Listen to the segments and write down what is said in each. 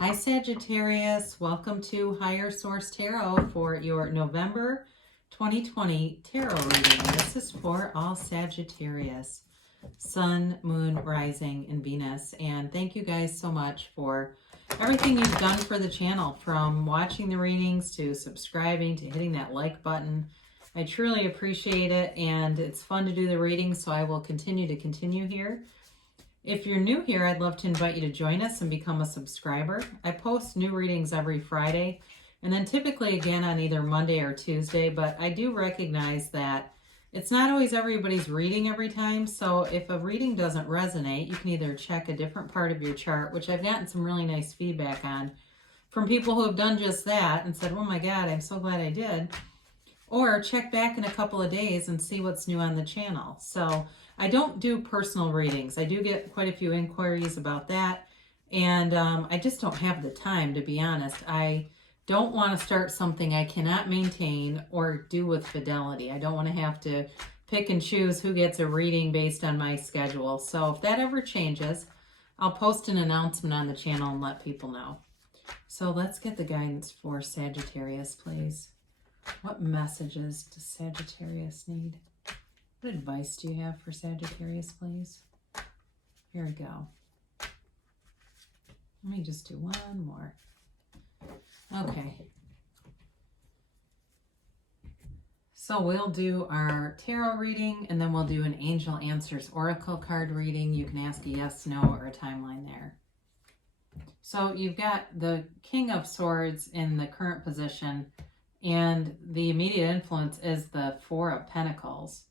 Hi Sagittarius, welcome to Higher Source Tarot for your November 2020 tarot reading. This is for all Sagittarius, Sun, Moon, Rising, and Venus. And thank you guys so much for everything you've done for the channel, from watching the readings to subscribing to hitting that like button. I truly appreciate it, and it's fun to do the readings, so I will continue here. If you're new here, I'd love to invite you to join us and become a subscriber. I post new readings every Friday, and then typically again on either Monday or Tuesday, but I do recognize that it's not always everybody's reading every time, so if a reading doesn't resonate, you can either check a different part of your chart, which I've gotten some really nice feedback on from people who have done just that and said, oh my God, I'm so glad I did. Or check back in a couple of days and see what's new on the channel. So I don't do personal readings. I do get quite a few inquiries about that. And I just don't have the time, to be honest. I don't want to start something I cannot maintain or do with fidelity. I don't want to have to pick and choose who gets a reading based on my schedule. So if that ever changes, I'll post an announcement on the channel and let people know. So let's get the guidance for Sagittarius, please. What messages does Sagittarius need? What advice do you have for Sagittarius, please? Here we go. Let me just do one more. Okay. So we'll do our tarot reading, and then we'll do an Angel Answers Oracle card reading. You can ask a yes, no, or a timeline there. So you've got the King of Swords in the current position, and the immediate influence is the Four of Pentacles.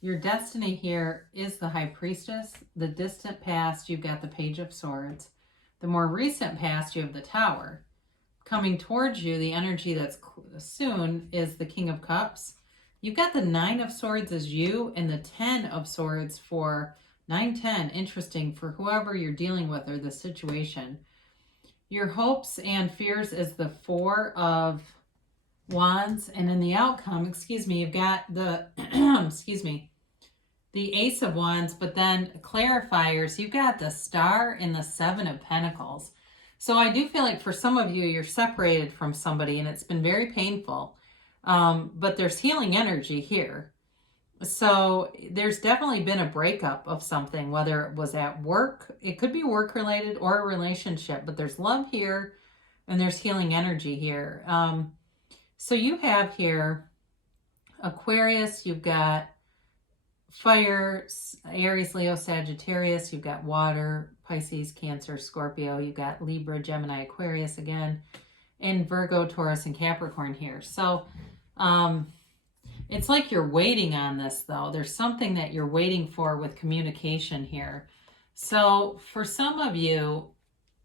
Your destiny here is the High Priestess. The distant past, you've got the Page of Swords. The more recent past, you have the Tower. Coming towards you, the energy that's soon is the King of Cups. You've got the Nine of Swords as you, and the 10 of Swords for 9-10. Interesting for whoever you're dealing with or the situation. Your hopes and fears is the Four of Wands, and in the outcome, you've got the the Ace of Wands, but then clarifiers, you've got the Star and the Seven of Pentacles. So I do feel like for some of you, you're separated from somebody and it's been very painful, but there's healing energy here. So there's definitely been a breakup of something, whether it was at work, it could be work related, or a relationship, but there's love here and there's healing energy here. So you have here Aquarius, you've got fire, Aries, Leo, Sagittarius, you've got water, Pisces, Cancer, Scorpio, you've got Libra, Gemini, Aquarius again, and Virgo, Taurus, and Capricorn here. So it's like you're waiting on this, though. There's something that you're waiting for with communication here. So for some of you,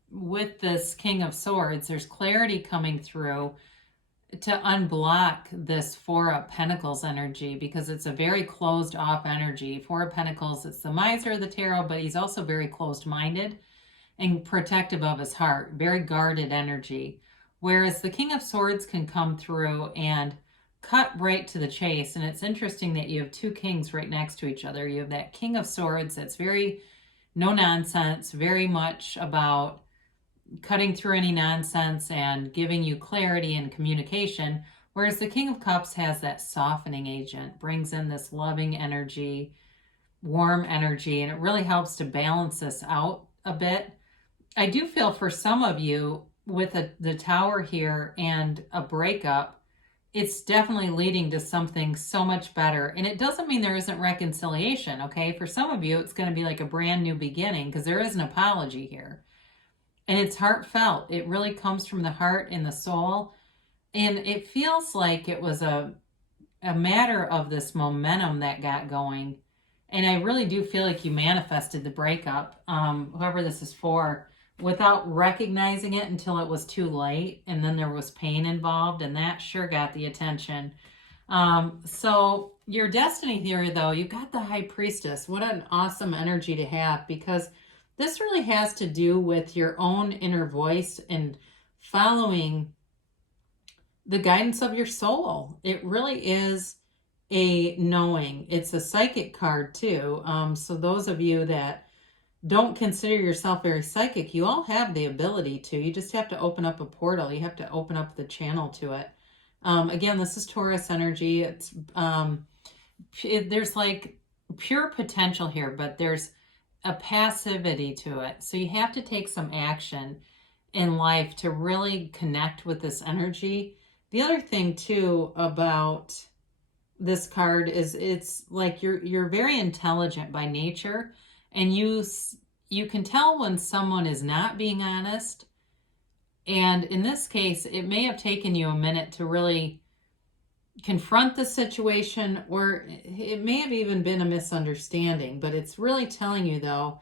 with this King of Swords, there's clarity coming through to unblock this Four of Pentacles energy, because it's a very closed off energy. Four of Pentacles, it's the miser of the tarot, but he's also very closed minded and protective of his heart, very guarded energy. Whereas the King of Swords can come through and cut right to the chase. And it's interesting that you have two kings right next to each other. You have that King of Swords that's very no nonsense, very much about cutting through any nonsense and giving you clarity and communication, whereas the King of Cups has that softening agent, brings in this loving energy, warm energy, and it really helps to balance this out a bit. I do feel for some of you with the Tower here and a breakup, it's definitely leading to something so much better. And it doesn't mean there isn't reconciliation, okay? For some of you, it's going to be like a brand new beginning, because there is an apology here. And it's heartfelt. It really comes from the heart and the soul. And it feels like it was a matter of this momentum that got going. And I really do feel like you manifested the breakup, whoever this is for, without recognizing it until it was too late. And then there was pain involved, and that sure got the attention. So your destiny here, though, you got the High Priestess. What an awesome energy to have, because this really has to do with your own inner voice and following the guidance of your soul. It really is a knowing. It's a psychic card too. So those of you that don't consider yourself very psychic, you all have the ability to. You just have to open up a portal. You have to open up the channel to it. Again, this is Taurus energy. There's like pure potential here, but there's a passivity to it. So you have to take some action in life to really connect with this energy. The other thing too about this card is it's like you're very intelligent by nature, and you can tell when someone is not being honest. And in this case, it may have taken you a minute to really confront the situation, or it may have even been a misunderstanding, but it's really telling you though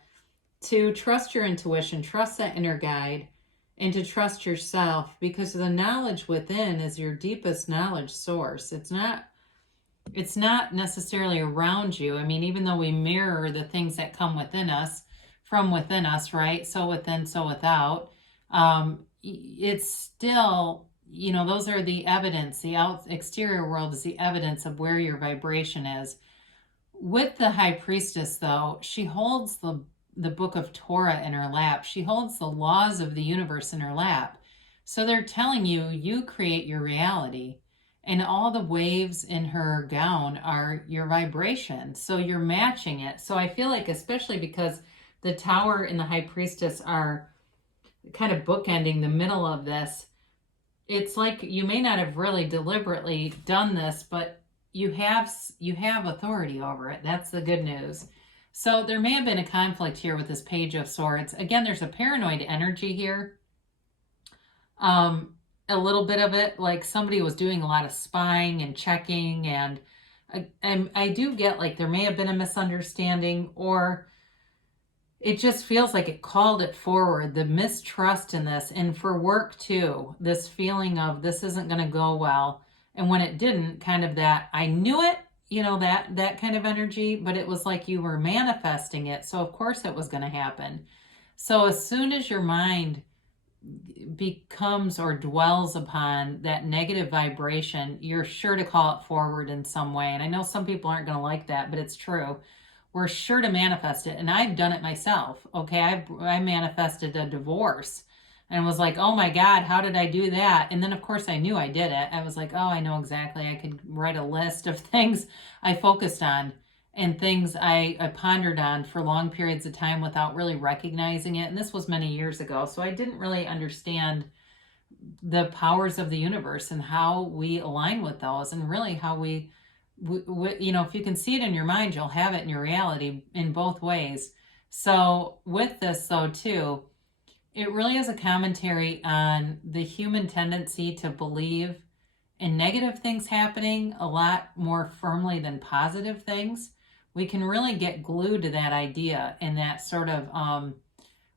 to trust your intuition, trust that inner guide, and to trust yourself, because the knowledge within is your deepest knowledge source. It's not necessarily around you. I mean, even though we mirror the things that come within us, from within us, right? So within, so without. It's still, those are the evidence. The exterior world is the evidence of where your vibration is. With the High Priestess, though, she holds the book of Torah in her lap. She holds the laws of the universe in her lap. So they're telling you, you create your reality. And all the waves in her gown are your vibration. So you're matching it. So I feel like, especially because the Tower and the High Priestess are kind of bookending the middle of this, it's like you may not have really deliberately done this, but you have authority over it. That's the good news. So there may have been a conflict here with this Page of Swords. Again, there's a paranoid energy here. A little bit of it, like somebody was doing a lot of spying and checking, and I do get like there may have been a misunderstanding, or it just feels like it called it forward, the mistrust in this. And for work too, this feeling of this isn't going to go well. And when it didn't, kind of that, I knew it, that kind of energy, but it was like you were manifesting it. So of course it was going to happen. So as soon as your mind becomes or dwells upon that negative vibration, you're sure to call it forward in some way. And I know some people aren't going to like that, but it's true. We're sure to manifest it. And I've done it myself. Okay. I manifested a divorce and was like, oh my God, how did I do that? And then of course I knew I did it. I was like, oh, I know exactly. I could write a list of things I focused on and things I pondered on for long periods of time without really recognizing it. And this was many years ago. So I didn't really understand the powers of the universe and how we align with those, and really how we if you can see it in your mind, you'll have it in your reality in both ways. So with this though too, it really is a commentary on the human tendency to believe in negative things happening a lot more firmly than positive things. We can really get glued to that idea and that sort of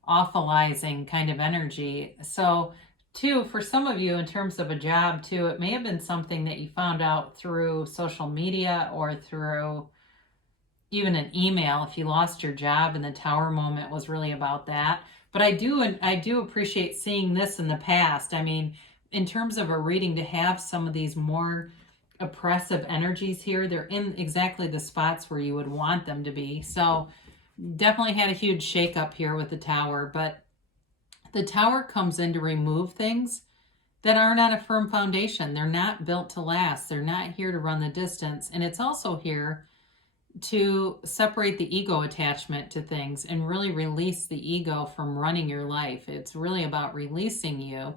awfulizing kind of energy. So too, for some of you in terms of a job too, it may have been something that you found out through social media or through even an email. If you lost your job, and the Tower moment was really about that. But I do appreciate seeing this in the past. I mean, in terms of a reading, to have some of these more oppressive energies here, they're in exactly the spots where you would want them to be. So definitely had a huge shakeup here with the Tower, but the Tower comes in to remove things that aren't on a firm foundation. They're not built to last. They're not here to run the distance. And it's also here to separate the ego attachment to things and really release the ego from running your life. It's really about releasing you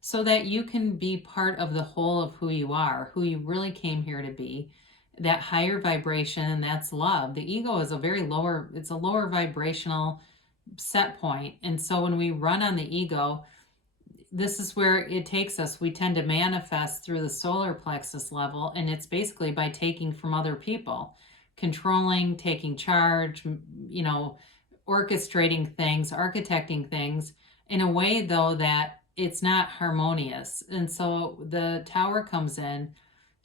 so that you can be part of the whole of who you are, who you really came here to be, that higher vibration, and that's love. The ego is it's a lower vibrational set point. And so when we run on the ego, this is where it takes us. We tend to manifest through the solar plexus level, and it's basically by taking from other people, controlling, taking charge, orchestrating things, architecting things in a way though that it's not harmonious. And so the Tower comes in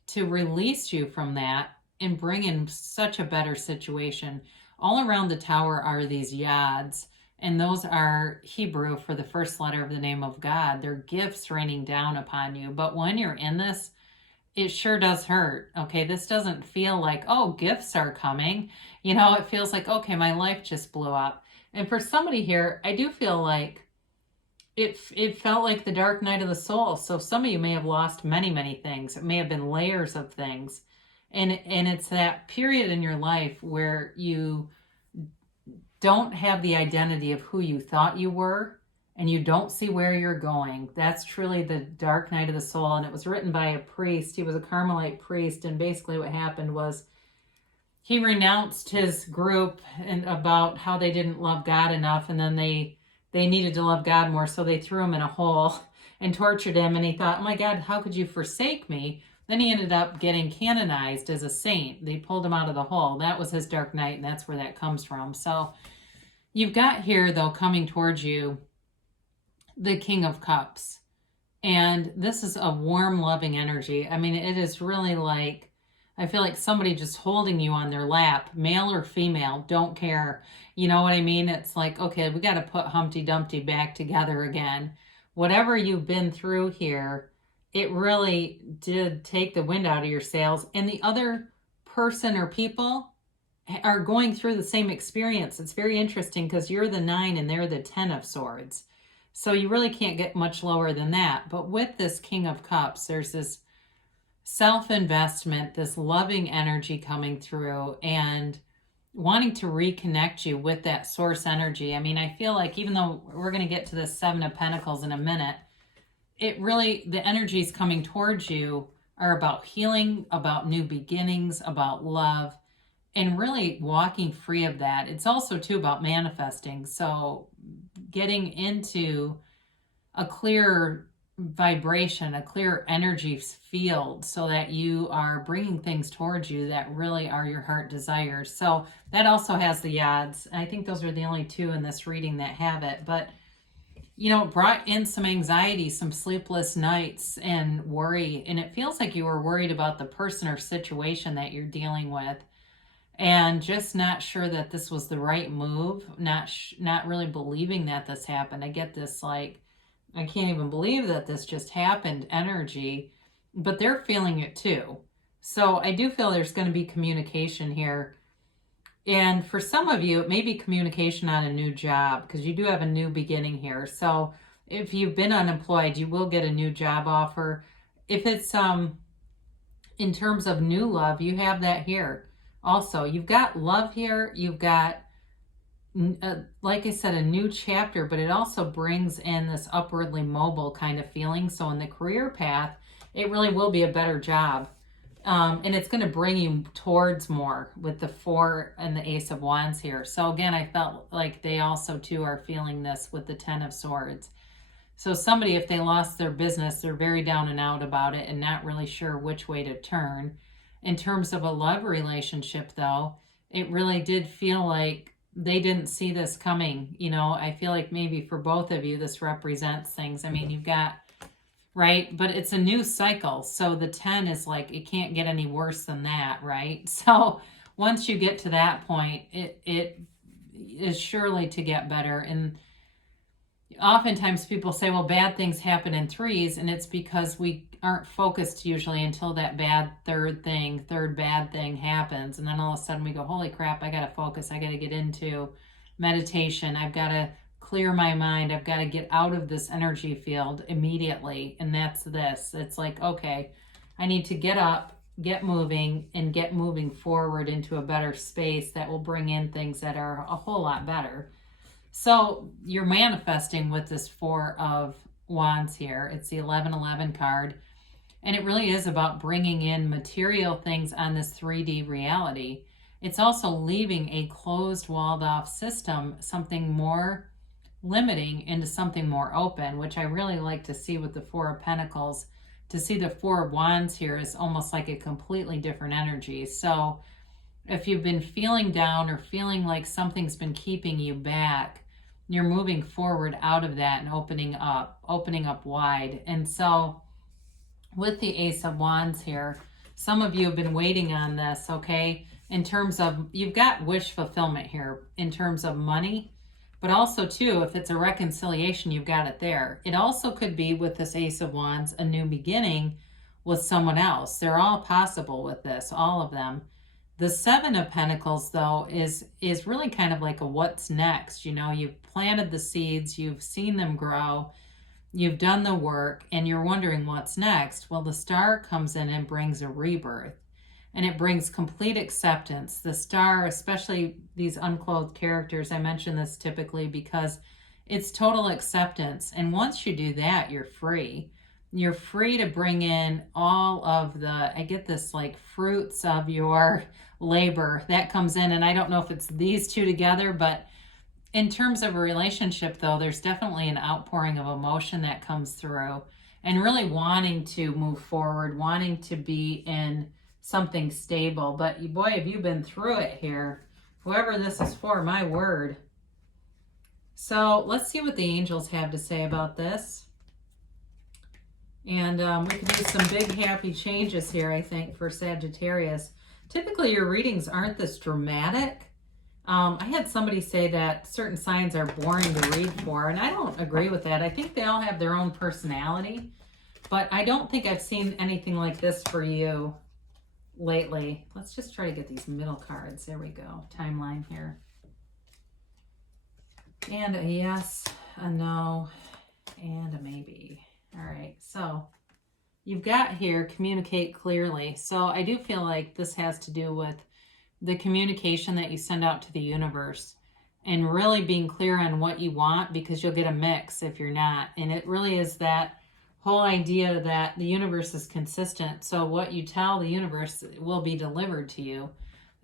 to release you from that and bring in such a better situation. All around the Tower are these yads, and those are Hebrew for the first letter of the name of God. They're gifts raining down upon you. But when you're in this, it sure does hurt. Okay, this doesn't feel like, oh, gifts are coming. It feels like, okay, my life just blew up. And for somebody here, I do feel like it felt like the dark night of the soul. So some of you may have lost many things. It may have been layers of things. And it's that period in your life where you don't have the identity of who you thought you were, and you don't see where you're going. That's truly the dark night of the soul. And it was written by a priest. He was a Carmelite priest. And basically what happened was he renounced his group and about how they didn't love God enough. And then they needed to love God more. So they threw him in a hole and tortured him. And he thought, oh my God, how could you forsake me? Then he ended up getting canonized as a saint. They pulled him out of the hole. That was his dark night. And that's where that comes from. So you've got here, though, coming towards you, the King of Cups. And this is a warm, loving energy. I mean, it is really like, I feel like somebody just holding you on their lap, male or female, don't care. You know what I mean? It's like, okay, we got to put Humpty Dumpty back together again. Whatever you've been through here, it really did take the wind out of your sails. And the other person or people are going through the same experience. It's very interesting because you're the 9 and they're the 10 of swords. So you really can't get much lower than that. But with this King of Cups, there's this self-investment, this loving energy coming through and wanting to reconnect you with that source energy. I mean, I feel like even though we're going to get to the 7 of Pentacles in a minute, it really, the energies coming towards you are about healing, about new beginnings, about love, and really walking free of that. It's also too about manifesting. So getting into a clear vibration, a clear energy field, so that you are bringing things towards you that really are your heart desires. So that also has the odds. I think those are the only 2 in this reading that have it. But you know, it brought in some anxiety, some sleepless nights and worry. And it feels like you were worried about the person or situation that you're dealing with and just not sure that this was the right move, not really believing that this happened. I get this like, I can't even believe that this just happened energy, but they're feeling it too. So I do feel there's going to be communication here. And for some of you, it may be communication on a new job because you do have a new beginning here. So if you've been unemployed, you will get a new job offer. If it's in terms of new love, you have that here. Also, you've got love here. You've got, like I said, a new chapter, but it also brings in this upwardly mobile kind of feeling. So in the career path, it really will be a better job. And it's going to bring you towards more with the 4 and the Ace of Wands here. So again, I felt like they also too are feeling this with the 10 of Swords. So somebody, if they lost their business, they're very down and out about it and not really sure which way to turn. In terms of a love relationship though, it really did feel like they didn't see this coming. You know, I feel like maybe for both of you, this represents things. I mean, you've got, right? But it's a new cycle. So the 10 is like, it can't get any worse than that, right? So once you get to that point, it is surely to get better. And oftentimes people say, well, bad things happen in 3s, and it's because we aren't focused usually until that third bad thing happens. And then all of a sudden we go, holy crap, I got to focus. I got to get into meditation. I've got to clear my mind. I've got to get out of this energy field immediately. And that's this. It's like, okay, I need to get up, get moving, and get moving forward into a better space that will bring in things that are a whole lot better. So you're manifesting with this 4 of Wands here. It's the 1111 card. And it really is about bringing in material things on this 3D reality. It's also leaving a closed, walled off system, something more limiting into something more open, which I really like to see with the 4 of Pentacles. To see the 4 of Wands here is almost like a completely different energy. So if you've been feeling down or feeling like something's been keeping you back, you're moving forward out of that and opening up wide. And so with the Ace of Wands here, some of you have been waiting on this, okay? In terms of, you've got wish fulfillment here in terms of money, but also too, if it's a reconciliation, you've got it there. It also could be with this Ace of Wands, a new beginning with someone else. They're all possible with this, all of them. The Seven of Pentacles, though, is really kind of like a what's next. You know, you've planted the seeds, you've seen them grow, you've done the work, and you're wondering what's next. Well, the Star comes in and brings a rebirth, and it brings complete acceptance. The Star, especially these unclothed characters, I mention this typically because it's total acceptance. And once you do that, you're free. You're free to bring in all of the, I get this like fruits of your labor that comes in. And I don't know if it's these two together, but in terms of a relationship, though, there's definitely an outpouring of emotion that comes through, and really wanting to move forward, wanting to be in something stable. But boy, have you been through it here. Whoever this is for, my word. So let's see what the angels have to say about this. And we could do some big happy changes here, I think, for Sagittarius. Typically, your readings aren't this dramatic. I had somebody say that certain signs are boring to read for, and I don't agree with that. I think they all have their own personality, but I don't think I've seen anything like this for you lately. Let's just try to get these middle cards. There we go. Timeline here. And a yes, a no, and a maybe. All right, so you've got here, communicate clearly. So I do feel like this has to do with the communication that you send out to the universe and really being clear on what you want, because you'll get a mix if you're not. And it really is that whole idea that the universe is consistent. So what you tell the universe will be delivered to you.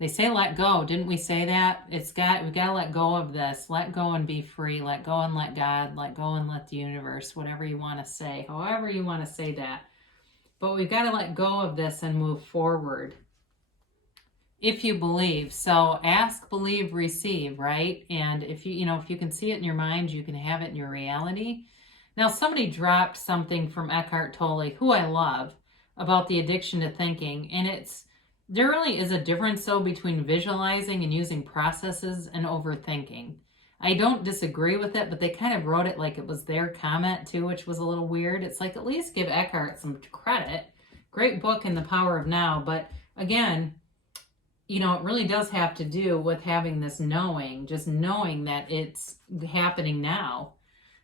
They say let go. Didn't we say that? We've got to let go of this. Let go and be free. Let go and let God. Let go and let the universe. Whatever you want to say. However you want to say that. But we've got to let go of this and move forward. If you believe. So ask, believe, receive, right? And if you can see it in your mind, you can have it in your reality. Now, somebody dropped something from Eckhart Tolle, who I love, about the addiction to thinking. And there really is a difference, though, between visualizing and using processes and overthinking. I don't disagree with it, but they kind of wrote it like it was their comment, too, which was a little weird. It's like, at least give Eckhart some credit. Great book in The Power of Now. But again, it really does have to do with having this knowing, just knowing that it's happening now.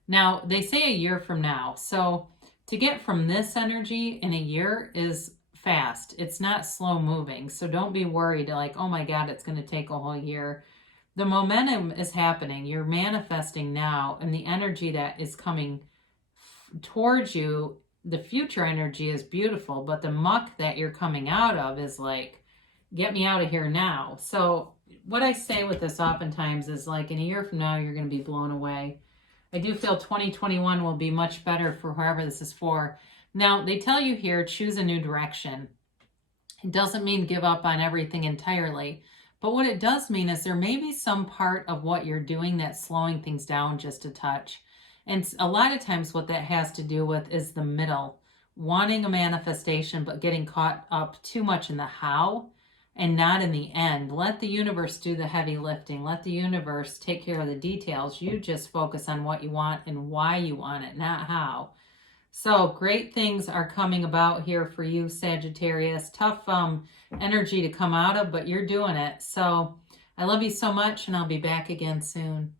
Now, they say a year from now. So to get from this energy in a year is fast. It's not slow moving. So don't be worried like, oh my God, it's going to take a whole year. The momentum is happening. You're manifesting now, and the energy that is coming towards you, the future energy is beautiful, but the muck that you're coming out of is like, get me out of here now. So what I say with this oftentimes is like, in a year from now, you're going to be blown away. I do feel 2021 will be much better for whoever this is for. Now, they tell you here, choose a new direction. It doesn't mean give up on everything entirely. But what it does mean is there may be some part of what you're doing that's slowing things down just a touch. And a lot of times what that has to do with is the middle. Wanting a manifestation, but getting caught up too much in the how and not in the end. Let the universe do the heavy lifting. Let the universe take care of the details. You just focus on what you want and why you want it, not how. So great things are coming about here for you, Sagittarius. Tough energy to come out of, but you're doing it. So I love you so much, and I'll be back again soon.